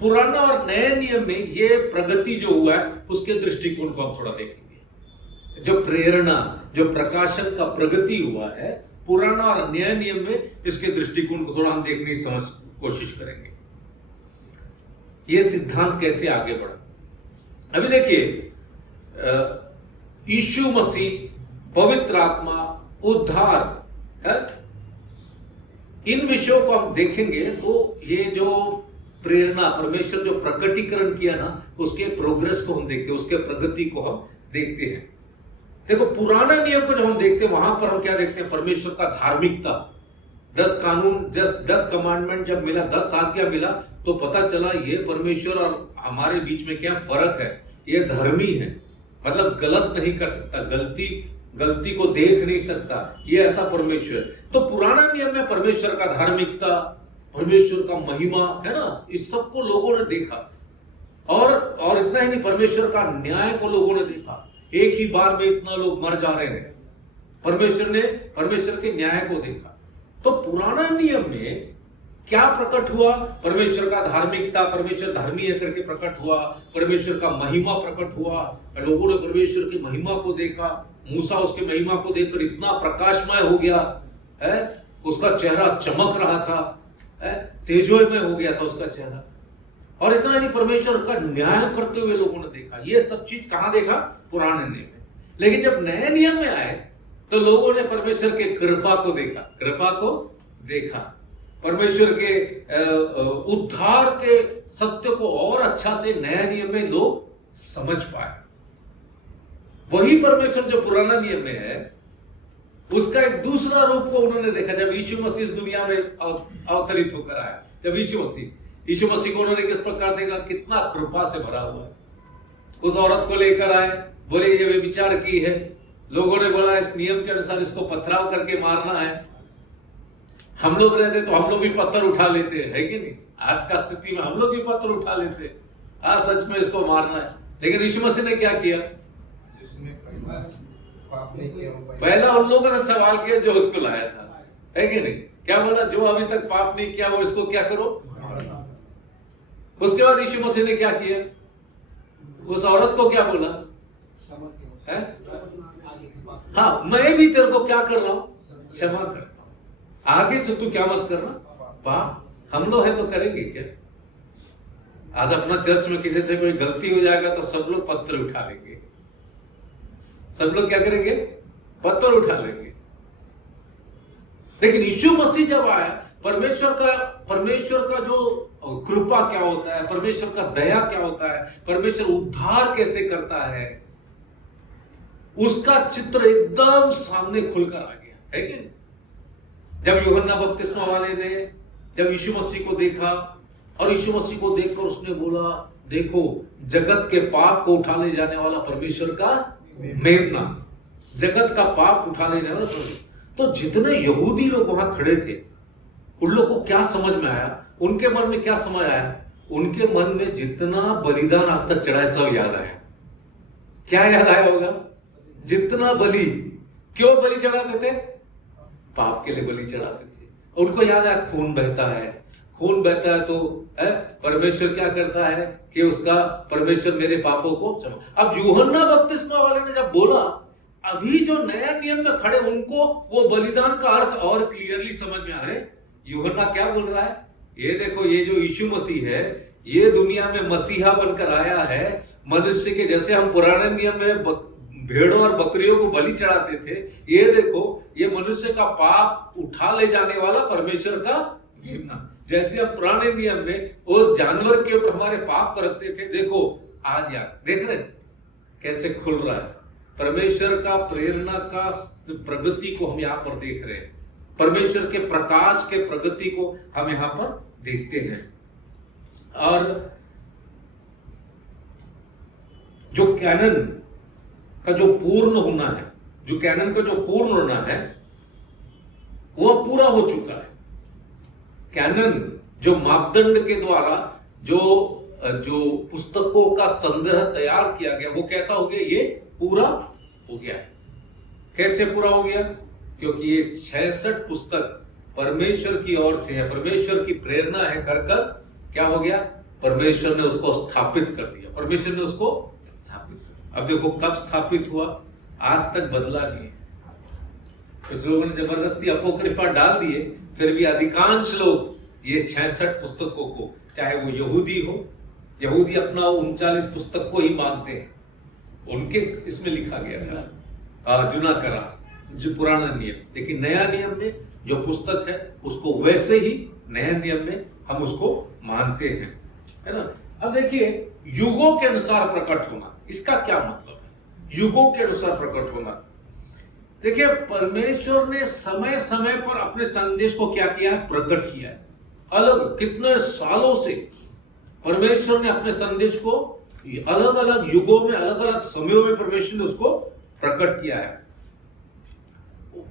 पुराना और नए नियम में ये प्रगति जो हुआ है उसके दृष्टिकोण को हम थोड़ा देखेंगे। जो प्रेरणा, जो प्रकाशन का प्रगति हुआ है पुराना और नए नियम में, इसके दृष्टिकोण को थोड़ा हम देखने की समझ कोशिश करेंगे, ये सिद्धांत कैसे आगे बढ़ा। अभी देखिए, यीशु मसीह, पवित्र आत्मा, उद्धार है, इन विषयों को हम देखेंगे तो ये जो प्रेरणा, परमेश्वर जो प्रकटीकरण किया ना, उसके प्रोग्रेस को हम देखते हैं, उसके प्रगति को हम देखते हैं। देखो पुराना नियम को जब हम देखते हैं वहां पर हम क्या देखते हैं, परमेश्वर का धार्मिकता, 10 कानून, 10 कमांडमेंट जब मिला, 10 आज्ञा मिला, तो पता चला ये परमेश्वर और हमारे बीच में क्या फर्क है, ये धर्मी है, मतलब गलत नहीं कर सकता, गलती को देख नहीं सकता, ये ऐसा परमेश्वर। तो पुराना नियम में परमेश्वर का धार्मिकता, परमेश्वर का महिमा है ना, इस सब को लोगों ने देखा। और इतना ही नहीं, परमेश्वर का न्याय को लोगों ने देखा, एक ही बार में इतना लोग मर जा रहे हैं, परमेश्वर के न्याय को देखा। तो पुराना नियम में क्या प्रकट हुआ, परमेश्वर का धार्मिकता, परमेश्वर धर्मी है करके प्रकट हुआ, परमेश्वर का महिमा प्रकट हुआ, लोगों ने परमेश्वर की महिमा को देखा। मूसा उसकी महिमा को देखकर इतना प्रकाशमय हो गया है, उसका चेहरा चमक रहा था, तेजोमय हो गया था उसका चेहरा। और इतना नहीं, परमेश्वर का न्याय करते हुए लोगों ने देखा। ये सब चीज कहां देखा, पुराने नियम में। लेकिन जब नए नियम में आए तो लोगों ने परमेश्वर के कृपा को देखा, परमेश्वर के उद्धार के सत्य को और अच्छा से नए नियम में लोग समझ पाए। वही परमेश्वर जो पुराना नियम में है उसका एक दूसरा रूप को उन्होंने देखा जब यीशु मसीह इस दुनिया में अवतरित होकर आया। जब यीशु मसीह को उन्होंने किस प्रकार देखा, कितना कृपा से भरा हुआ है। उस औरत को लेकर आए, बोले ये व्यभिचार की है, लोगों ने बोला इस नियम के अनुसार इसको पथराव करके मारना है। हम लोग रहते तो हम लोग भी पत्थर उठा लेते, है कि नहीं? आज का स्थिति में हम लोग भी पत्थर उठा लेते, आज सच में इसको मारना है। लेकिन यीशु मसीह ने क्या किया, पहला उन लोगों से सवाल किया जो उसको लाया था, है कि नहीं? क्या बोला, जो अभी तक पाप नहीं किया वो इसको क्या करो। उसके बाद यीशु मसीह ने क्या किया, उस औरत को क्या बोला है? हाँ, मैं भी तेरे को क्या कर रहा हूं, क्षमा करता हूं, आगे से तू क्या मत करना पाप। हम लोग है तो करेंगे क्या? आज अपना चर्च में किसी से कोई गलती हो जाएगा तो सब लोग पत्थर उठा लेंगे, सब लोग क्या करेंगे, पत्थर उठा लेंगे। लेकिन यीशु मसीह जब आया, परमेश्वर का जो कृपा क्या होता है, परमेश्वर का दया क्या होता है, परमेश्वर उद्धार कैसे करता है, उसका चित्र एकदम सामने खुलकर आ गया, है कि? जब यूहन्ना बपतिस्मा वाले ने जब यीशु मसीह को देखा और यीशु मसीह को देखकर उसने बोला, देखो जगत के पाप को उठा ले जाने वाला परमेश्वर का मेमना, जगत का पाप उठा ले जाने वाला परमेश्वर। तो जितने यहूदी लोग वहां खड़े थे, उन लोगों को क्या समझ में आया, उनके मन में क्या समझ आया? उनके मन में जितना बलिदान आज तक चढ़ा है सब याद आया। क्या याद आया होगा? जितना बलि, क्यों बलि चढ़ाते थे? पाप के लिए बलि चढ़ाते थे। उनको याद आया खून बहता है, खून बहता है तो परमेश्वर क्या करता है कि उसका परमेश्वर मेरे पापों को क्षमा। अब यूहन्ना बपतिस्मा वाले ने जब बोला, अभी जो नया नियम में खड़े उनको वो बलिदान का अर्थ और क्लियरली समझ में आए। यूहन्ना क्या बोल रहा है? ये देखो, ये जो यीशु मसीह है, ये दुनिया में मसीहा बनकर आया है, मनुष्य के जैसे हम पुराने नियम में भेड़ों और बकरियों को बलि चढ़ाते थे, ये देखो ये मनुष्य का पाप उठा ले जाने वाला परमेश्वर का मेमना। जैसे हम पुराने नियम में उस जानवर के ऊपर हमारे पाप करते थे, देखो आज यार देख रहे कैसे खुल रहा है। परमेश्वर का प्रेरणा का प्रगति को हम यहाँ पर देख रहे हैं, परमेश्वर के प्रकाश के प्रगति को हम यहाँ पर देखते हैं। और जो कैनन का जो पूर्ण होना है, जो कैनन का जो पूर्ण होना है वह पूरा हो चुका है। कैनन जो मापदंड के द्वारा जो पुस्तकों का संग्रह तैयार किया गया, वो कैसा हो गया? ये पूरा हो गया। कैसे पूरा हो गया? क्योंकि ये 66 पुस्तक परमेश्वर की ओर से है, परमेश्वर की प्रेरणा है, कर क्या हो गया? परमेश्वर ने उसको स्थापित कर दिया, परमेश्वर ने उसको स्थापित कर दिया। अब देखो कब स्थापित हुआ, आज तक बदला नहीं। कुछ लोगों ने जबरदस्ती अपोक्रिफा डाल दिए, फिर भी अधिकांश लोग ये 66 पुस्तकों को, चाहे वो यहूदी हो, यहूदी अपना 39 पुस्तक को ही मानते हैं, उनके इसमें लिखा गया था जुना करा, जो पुराना नियम। लेकिन नया नियम में जो पुस्तक है उसको वैसे ही नया नियम में हम उसको मानते हैं, है ना। अब देखिए, युगों के अनुसार प्रकट होना, इसका क्या मतलब है? युगों के अनुसार प्रकट होना, देखिए परमेश्वर ने समय समय पर अपने संदेश को क्या किया है? प्रकट किया है। अलग कितने सालों से परमेश्वर ने अपने संदेश को अलग अलग युगों में, अलग अलग समयों में परमेश्वर ने उसको प्रकट किया है।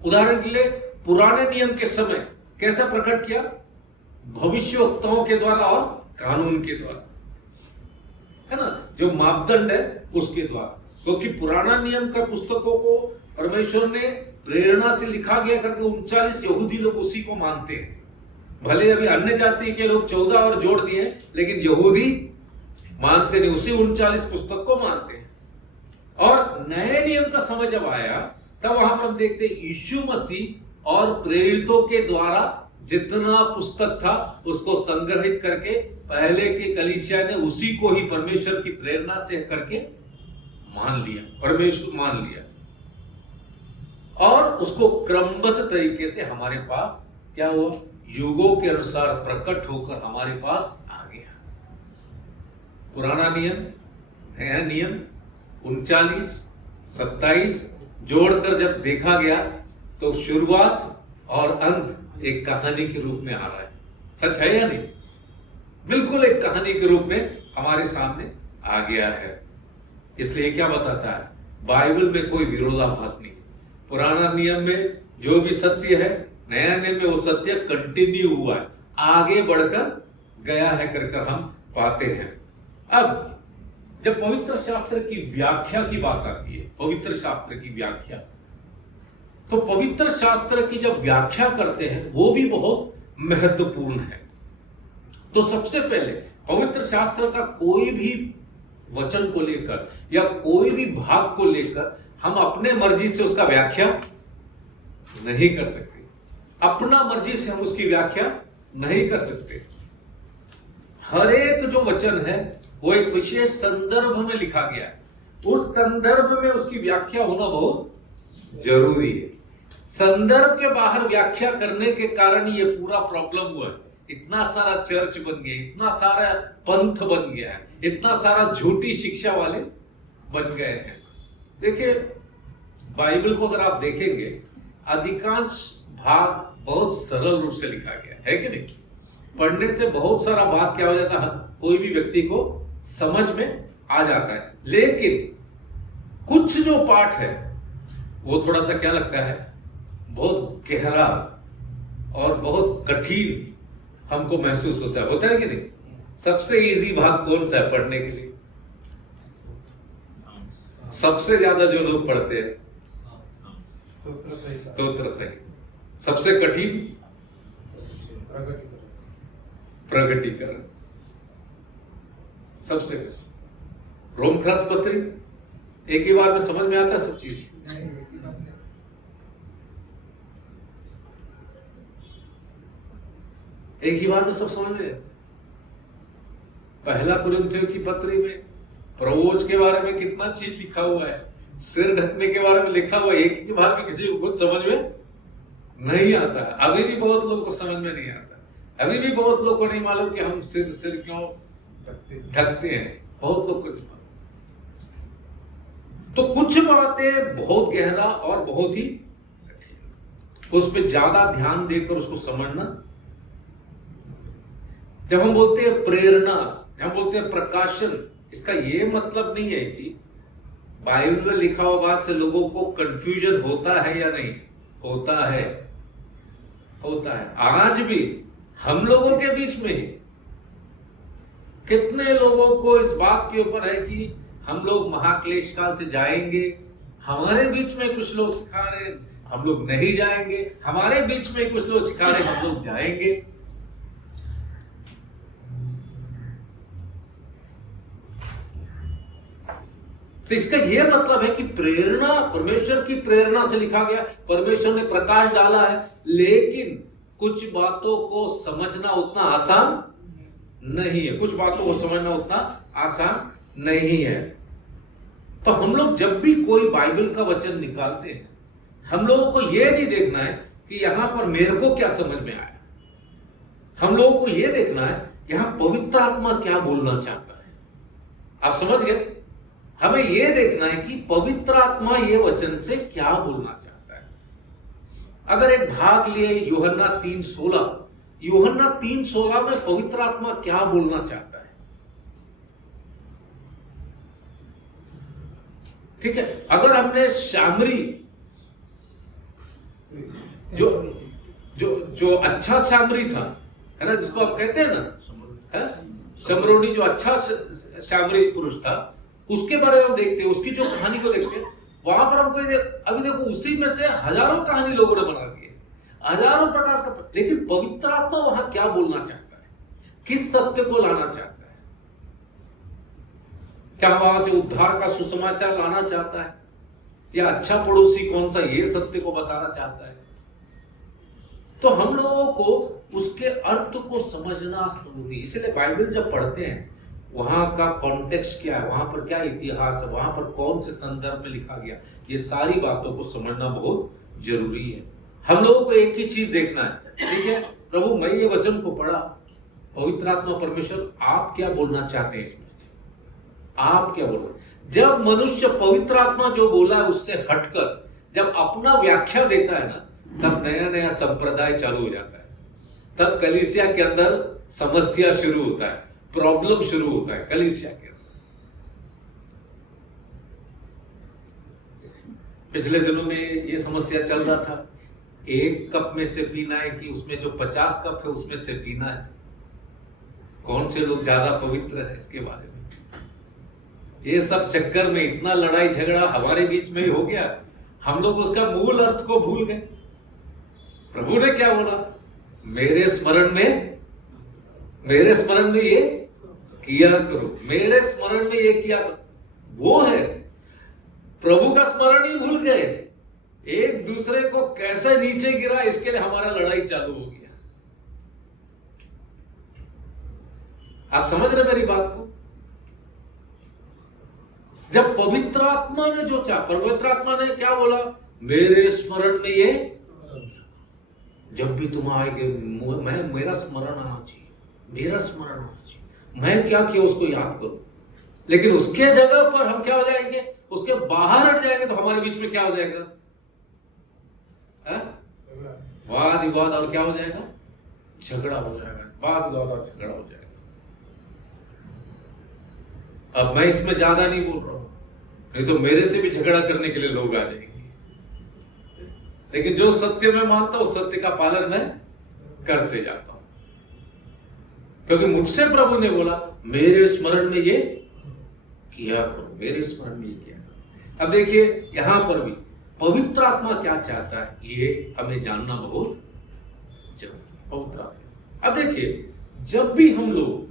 उदाहरण के लिए पुराने नियम के समय कैसा प्रकट किया? भविष्यवक्ताओं के द्वारा और कानून के द्वारा, है ना, जो मापदंड है उसके द्वारा। क्योंकि पुराना नियम का पुस्तकों को परमेश्वर ने प्रेरणा से लिखा गया करके 39 यहूदी लोग उसी को मानते हैं। भले अभी अन्य जाति के लोग 14 और जोड़ दिए, लेकिन यहूदी मानते नहीं, उसी 39 पुस्तक को मानते हैं। और नए नियम का समय जब आया, तब वहां पर हम देखते हैं यीशु मसीह और प्रेरितों के द्वारा जितना पुस्तक था उसको संग्रहित करके पहले के कलीसिया ने उसी को ही परमेश्वर की प्रेरणा से करके मान लिया, परमेश्वर मान लिया, और उसको क्रमबद्ध तरीके से हमारे पास क्या हुआ? युगों के अनुसार प्रकट होकर हमारे पास आ गया। पुराना नियम, नया नियम, 39, 27 जोड़कर जब देखा गया तो शुरुआत और अंत एक कहानी के रूप में आ रहा है। सच है या नहीं? बिल्कुल एक कहानी के रूप में हमारे सामने आ गया है। इसलिए क्या बताता है? बाइबल में कोई विरोधाभास नहीं। पुराना नियम में जो भी सत्य है, नया नियम में वो सत्य कंटिन्यू हुआ है, आगे बढ़कर गया है कर हम पाते हैं। अब जब पवित्र शास्त्र की व्याख्या की बात आती है, पवित्र शास्त्र की व्याख्या, तो पवित्र शास्त्र की जब व्याख्या करते हैं वो भी बहुत महत्वपूर्ण है। तो सबसे पहले पवित्र शास्त्र का कोई भी वचन को लेकर या कोई भी भाग को लेकर हम अपने मर्जी से उसका व्याख्या नहीं कर सकते। अपना मर्जी से हम उसकी व्याख्या नहीं कर सकते। हर एक जो वचन है वो एक विशेष संदर्भ में लिखा गया है, उस संदर्भ में उसकी व्याख्या होना बहुत जरूरी है। संदर्भ के बाहर व्याख्या करने के कारण ये पूरा प्रॉब्लम हुआ है। इतना सारा चर्च बन गया, इतना सारा पंथ बन गया है, इतना सारा झूठी शिक्षा वाले बन गए हैं। देखिए, बाइबल को अगर आप देखेंगे, अधिकांश भाग बहुत सरल रूप से लिखा गया है कि नहीं? पढ़ने से बहुत सारा बात क्या हो जाता है, कोई भी व्यक्ति को समझ में आ जाता है, लेकिन कुछ जो पाठ है वो थोड़ा सा क्या लगता है, बहुत गहरा और बहुत कठिन हमको महसूस होता है कि नहीं? सबसे इजी भाग कौन सा है पढ़ने के लिए? सबसे ज्यादा जो लोग पढ़ते हैं स्तोत्र सहित। सबसे कठिन प्रगटीकरण। सबसे रोमक्रस पत्री एक ही बार में समझ में आता है सब चीज? एक ही बार में सब समझ में आता। पहला कुरिन्थियों की पत्री में प्रवोच के बारे में कितना चीज लिखा हुआ है, सिर ढकने के बारे में लिखा हुआ है, एक ही बार में किसी को कुछ समझ में नहीं आता। अभी भी बहुत लोगों को समझ में नहीं आता, अभी भी बहुत लोग को नहीं मालूम कि हम सिर क्यों ढकते हैं, बहुत लोग को नहीं मालूम। तो कुछ बातें बहुत गहरा और बहुत ही कठिन, उस पर ज्यादा ध्यान देकर उसको समझना। जब हम बोलते हैं प्रेरणा, हम बोलते हैं प्रकाशन, इसका ये मतलब नहीं है कि बाइबल में लिखा हुआ बात से लोगों को कंफ्यूजन होता है या नहीं होता है। होता है। आज भी हम लोगों के बीच में कितने लोगों को इस बात के ऊपर है कि हम लोग महाक्लेश काल से जाएंगे। हमारे बीच में कुछ लोग सिखा रहे हैं हम लोग नहीं जाएंगे, हमारे बीच में कुछ लोग सिखा रहे हैं हम लोग जाएंगे। तो इसका यह मतलब है कि प्रेरणा परमेश्वर की प्रेरणा से लिखा गया, परमेश्वर ने प्रकाश डाला है, लेकिन कुछ बातों को समझना उतना आसान नहीं है। कुछ बातों को समझना उतना आसान नहीं है। तो हम लोग जब भी कोई बाइबल का वचन निकालते हैं, हम लोगों को यह नहीं देखना है कि यहां पर मेरे को क्या समझ में आया। हम लोगों को यह देखना है यहां पवित्र आत्मा क्या बोलना चाहता है। आप समझ गए? हमें यह देखना है कि पवित्र आत्मा ये वचन से क्या बोलना चाहता है। अगर एक भाग लिए यूहन्ना 3:16, यूहन्ना 3:16 में पवित्र आत्मा क्या बोलना चाहता है। ठीक है, अगर हमने शामरी जो अच्छा शामरी था, है ना, जिसको हम कहते हैं ना शमरोनी, जो अच्छा शामरी पुरुष था, उसके बारे में हम देखते हैं, उसकी जो कहानी को देखते हैं, वहां पर हमको अभी देखो उसी में से हजारों कहानी लोगों ने बना दी है, हजारों प्रकार का। लेकिन पवित्र आत्मा वहां क्या बोलना चाहता है, किस सत्य को लाना चाहता है? क्या वहां से उद्धार का सुसमाचार लाना चाहता है, या अच्छा पड़ोसी कौन सा ये सत्य को बताना चाहता है? तो हम लोगों को उसके अर्थ को समझना जरूरी। इसलिए बाइबल जब पढ़ते हैं, वहां का कॉन्टेक्स्ट क्या है, वहां पर क्या इतिहास है, वहां पर कौन से संदर्भ में लिखा गया, ये सारी बातों को समझना बहुत जरूरी है। हम लोगों को एक ही चीज देखना है, ठीक है प्रभु, मैं ये वचन को पढ़ा, पवित्र आत्मा परमेश्वर आप क्या बोलना चाहते हैं इसमें से, आप क्या बोल रहे हैं। जब मनुष्य पवित्र आत्मा जो बोला है उससे हटकर जब अपना व्याख्या देता है ना, तब नया नया संप्रदाय चालू हो जाता है। तब कलीसिया के अंदर समस्या शुरू होता है, प्रॉब्लम शुरू होता है कलीसिया के अंदर। पिछले दिनों में ये समस्या चल रहा था, एक कप में से पीना है कि उसमें जो 50 कप है उसमें से पीना है, कौन से लोग ज्यादा पवित्र है, इसके बारे में। ये सब चक्कर में इतना लड़ाई झगड़ा हमारे बीच में ही हो गया, हम लोग उसका मूल अर्थ को भूल गए। प्रभु ने क्या बोला, मेरे स्मरण में ये किया करो, मेरे स्मरण में ये किया करो। वो है, प्रभु का स्मरण ही भूल गए, एक दूसरे को कैसे नीचे गिरा, इसके लिए हमारा लड़ाई चालू हो गया। आप समझ रहे मेरी बात को? जब पवित्र आत्मा ने जो चाहा, पवित्र आत्मा ने क्या बोला, मेरे स्मरण में ये, जब भी तुम आएंगे मेरा स्मरण आना चाहिए, मेरा स्मरण आना चाहिए, मैं क्या किया उसको याद करो। लेकिन उसके जगह पर हम क्या हो जाएंगे, उसके बाहर हट जाएंगे, तो हमारे बीच में क्या हो जाएगा, वाद विवाद और क्या हो जाएगा, झगड़ा हो जाएगा, बात ज्यादा झगड़ा हो जाएगा। अब मैं इसमें ज्यादा नहीं बोल रहा हूं, नहीं तो मेरे से भी झगड़ा करने के लिए लोग आ जाएंगे। लेकिन जो सत्य मैं मानता हूं, सत्य का पालन मैं करते जाता हूं, क्योंकि मुझसे प्रभु ने बोला मेरे स्मरण में ये किया करो, मेरे स्मरण में ये किया करो। अब देखिए यहां पर भी पवित्र आत्मा क्या चाहता है, ये हमें जानना बहुत जरूरी है। पवित्र आत्मा, अब देखिए जब भी हम लोग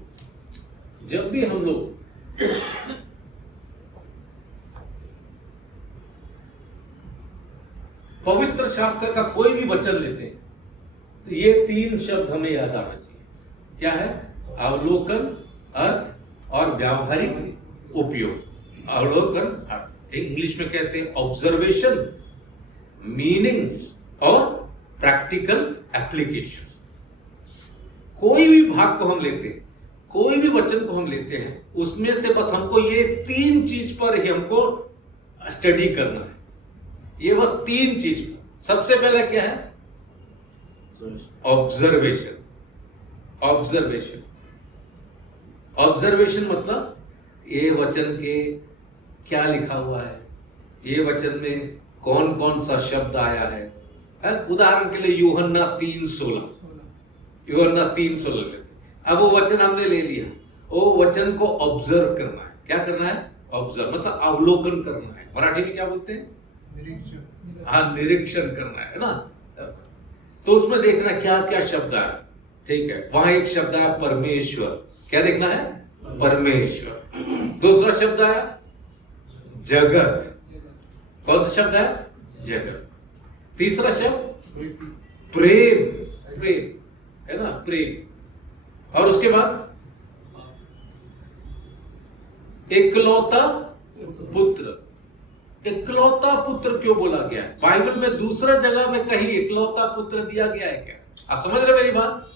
पवित्र शास्त्र का कोई भी वचन लेते हैं तो ये 3 शब्द हमें याद आना चाहिए। क्या है? अवलोकन, अर्थ और व्यावहारिक उपयोग। अवलोकन, अर्थ, इंग्लिश में कहते हैं ऑब्जर्वेशन, मीनिंग और प्रैक्टिकल एप्लीकेशन। कोई भी भाग को हम लेते हैं, कोई भी वचन को हम लेते हैं, उसमें से बस हमको ये 3 चीज पर ही हमको स्टडी करना है। ये बस 3 चीज पर। सबसे पहले क्या है? ऑब्जर्वेशन। ऑब्जर्वेशन, ऑब्जर्वेशन मतलब ये वचन के क्या लिखा हुआ है, ये वचन में कौन कौन सा शब्द आया है। उदाहरण के लिए यूहन्ना 3:16 लेते। अब वो वचन हमने ले लिया, वो वचन को ऑब्जर्व करना है। क्या करना है? ऑब्जर्व मतलब अवलोकन करना है। मराठी में क्या बोलते हैं? हाँ, निरीक्षण करना है ना। तो उसमें देखना क्या क्या शब्द आया। ठीक है, वहां एक शब्द आया परमेश्वर। क्या देखना है? परमेश्वर। दूसरा शब्द आया जगत। कौन सा शब्द है? जगत। तीसरा शब्द प्रेम। प्रेम है ना, प्रेम। और उसके बाद एकलौता पुत्र। एकलौता पुत्र क्यों बोला गया है? बाइबल में दूसरा जगह में कहीं एकलौता पुत्र दिया गया है क्या? आप समझ रहे मेरी बात?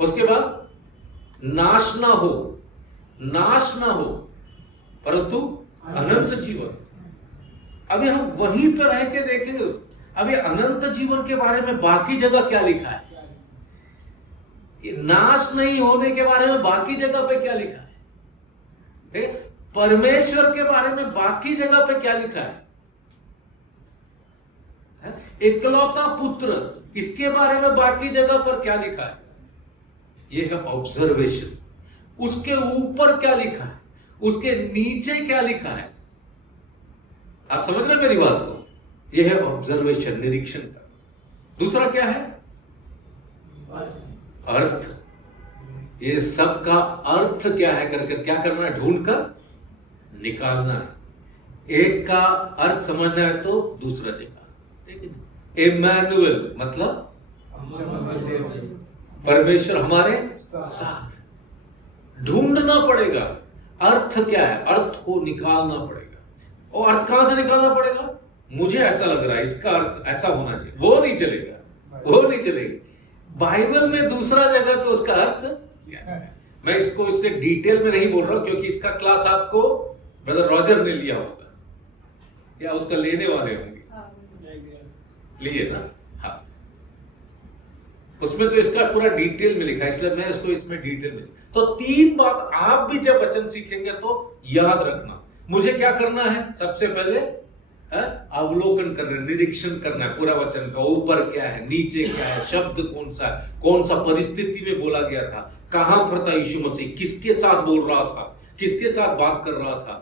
उसके बाद नाश ना हो, नाश ना हो परंतु अनंत जीवन। अभी हम वहीं पर रह के देखेंगे, अभी अनंत जीवन के बारे में बाकी जगह क्या लिखा है? ये नाश नहीं होने के बारे में बाकी जगह पे क्या लिखा है? परमेश्वर के बारे में बाकी जगह पे क्या लिखा है? एकलौता पुत्र, इसके बारे में बाकी जगह पर क्या लिखा है? यह है ऑब्जर्वेशन। उसके ऊपर क्या लिखा है, उसके नीचे क्या लिखा है? आप समझ रहे मेरी बात को? यह है ऑब्जर्वेशन, निरीक्षण का। दूसरा क्या है? अर्थ। ये सब का अर्थ क्या है करके क्या करना है? ढूंढकर निकालना है। एक का अर्थ समझना है तो दूसरा जगह। इमैनुअल मतलब परमेश्वर हमारे साथ। ढूंढना पड़ेगा अर्थ क्या है, अर्थ को निकालना पड़ेगा। और अर्थ कहां से निकालना पड़ेगा? मुझे ऐसा लग रहा है इसका अर्थ ऐसा होना चाहिए, वो नहीं चलेगा, वो नहीं चलेगा। बाइबल में दूसरा जगह पे उसका अर्थ क्या है। मैं इसके डिटेल में नहीं बोल रहा हूं, क्योंकि इसका क्लास आपको ब्रदर रॉजर ने लिया होगा या उसका लेने वाले होंगे, लिए ना। हाँ, उसमें तो इसका पूरा डिटेल में लिखा है, इसलिए मैं इसको इसमें डिटेल में। तो 3 बात आप भी जब वचन सीखेंगे तो याद रखना। मुझे क्या करना है? सबसे पहले अवलोकन करना है, निरीक्षण करना है पूरा वचन का। ऊपर क्या है, नीचे क्या है, शब्द कौन सा है, कौन सा परिस्थिति में बोला गया था, कहां पर था यीशु मसीह, किसके साथ बोल रहा था, किसके साथ बात कर रहा था,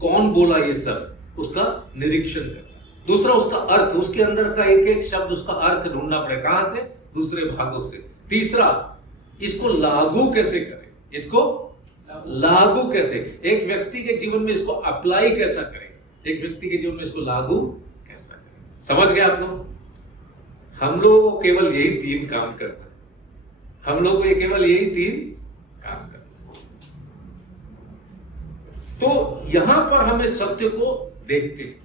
कौन बोला, ये सब उसका निरीक्षण करना। दूसरा उसका अर्थ, उसके अंदर का एक एक शब्द उसका अर्थ ढूंढना पड़ेगा। कहां से? दूसरे भागों से। तीसरा, इसको लागू कैसे करें, इसको लागू कैसे, एक व्यक्ति के जीवन में इसको अप्लाई कैसा करें, एक व्यक्ति के जीवन में इसको लागू कैसा करें। समझ गए आप लोग? हम लोगों को केवल यही 3 काम करना है। हम लोग को केवल यही 3 काम करना है। तो यहां पर हमें सत्य को देखते हैं।